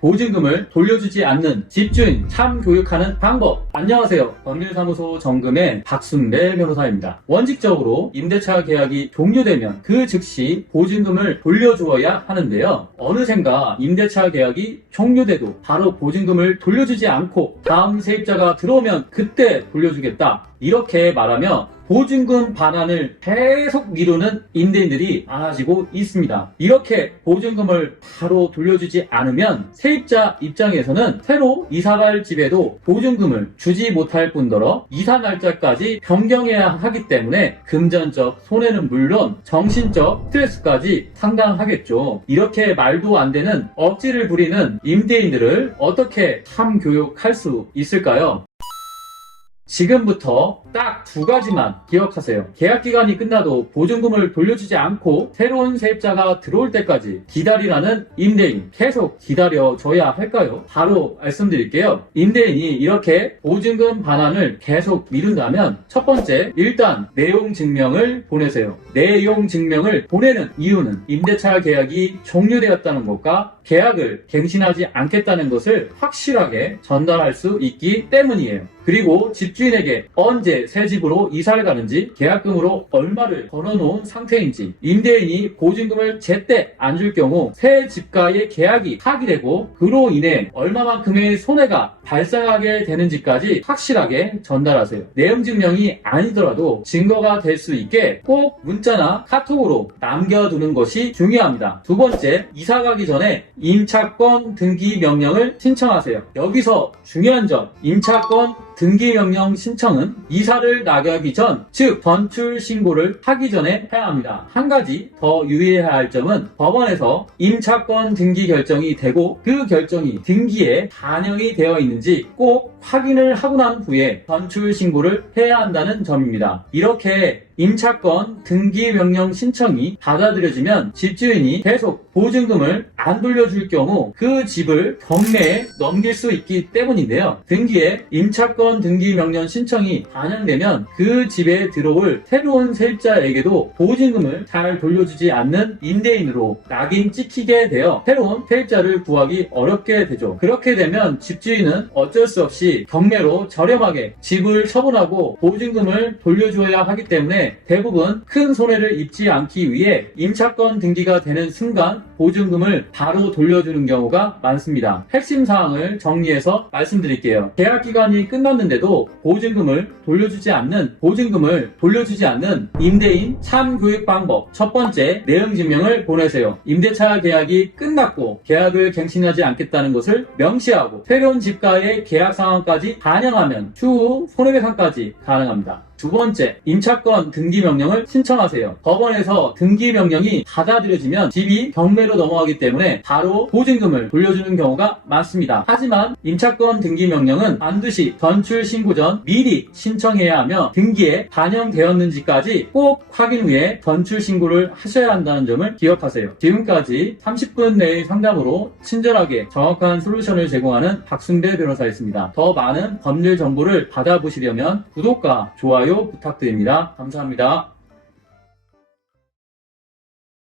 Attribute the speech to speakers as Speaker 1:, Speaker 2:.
Speaker 1: 보증금을 돌려주지 않는 집주인 참교육하는 방법. 안녕하세요. 법률사무소 정금의 박순배 변호사입니다. 원칙적으로 임대차 계약이 종료되면 그 즉시 보증금을 돌려주어야 하는데요. 어느샌가 임대차 계약이 종료돼도 바로 보증금을 돌려주지 않고 다음 세입자가 들어오면 그때 돌려주겠다. 이렇게 말하며 보증금 반환을 계속 미루는 임대인들이 많아지고 있습니다. 이렇게 보증금을 바로 돌려주지 않으면 세입자 입장에서는 새로 이사갈 집에도 보증금을 주지 못할 뿐더러 이사 날짜까지 변경해야 하기 때문에 금전적 손해는 물론 정신적 스트레스까지 상당하겠죠. 이렇게 말도 안 되는 억지를 부리는 임대인들을 어떻게 참교육할 수 있을까요? 지금부터 딱 두 가지만 기억하세요. 계약 기간이 끝나도 보증금을 돌려주지 않고 새로운 세입자가 들어올 때까지 기다리라는 임대인 계속 기다려줘야 할까요? 바로 말씀드릴게요. 임대인이 이렇게 보증금 반환을 계속 미룬다면 첫 번째 일단 내용 증명을 보내세요. 내용 증명을 보내는 이유는 임대차 계약이 종료되었다는 것과 계약을 갱신하지 않겠다는 것을 확실하게 전달할 수 있기 때문이에요. 그리고 집주인에게 언제 새 집으로 이사를 가는지 계약금으로 얼마를 걸어놓은 상태인지 임대인이 보증금을 제때 안 줄 경우 새 집과의 계약이 파기되고 그로 인해 얼마만큼의 손해가 발생하게 되는지까지 확실하게 전달하세요. 내용 증명이 아니더라도 증거가 될 수 있게 꼭 문자나 카톡으로 남겨두는 것이 중요합니다. 두 번째, 이사 가기 전에 임차권 등기 명령을 신청하세요. 여기서 중요한 점, 임차권 등기 명령 신청은 이사를 나가기 전, 즉 전출 신고를 하기 전에 해야 합니다. 한 가지 더 유의해야 할 점은 법원에서 임차권 등기 결정이 되고 그 결정이 등기에 반영이 되어 있는지 꼭 확인을 하고 난 후에 전출 신고를 해야 한다는 점입니다. 이렇게 임차권 등기 명령 신청이 받아들여지면 집주인이 계속 보증금을 안 돌려줄 경우 그 집을 경매에 넘길 수 있기 때문인데요. 등기에 임차권 등기 명령 신청이 반영되면 그 집에 들어올 새로운 세입자에게도 보증금을 잘 돌려주지 않는 임대인으로 낙인 찍히게 되어 새로운 세입자를 구하기 어렵게 되죠. 그렇게 되면 집주인은 어쩔 수 없이 경매로 저렴하게 집을 처분하고 보증금을 돌려주어야 하기 때문에 대부분 큰 손해를 입지 않기 위해 임차권 등기가 되는 순간 보증금을 바로 돌려주는 경우가 많습니다. 핵심 사항을 정리해서 말씀드릴게요. 계약 기간이 끝났는데도 보증금을 돌려주지 않는 보증금을 돌려주지 않는 임대인 참교육 방법 첫 번째 내용 증명을 보내세요. 임대차 계약이 끝났고 계약을 갱신하지 않겠다는 것을 명시하고 새로운 집과의 계약 상황까지 반영하면 추후 손해배상까지 가능합니다. 두 번째, 임차권 등기 명령을 신청하세요. 법원에서 등기 명령이 받아들여지면 집이 경매로 넘어가기 때문에 바로 보증금을 돌려주는 경우가 많습니다. 하지만 임차권 등기 명령은 반드시 전출 신고 전 미리 신청해야 하며 등기에 반영되었는지까지 꼭 확인 후에 전출 신고를 하셔야 한다는 점을 기억하세요. 지금까지 30분 내의 상담으로 친절하게 정확한 솔루션을 제공하는 박순배 변호사였습니다. 더 많은 법률 정보를 받아보시려면 구독과 부탁드립니다. 감사합니다.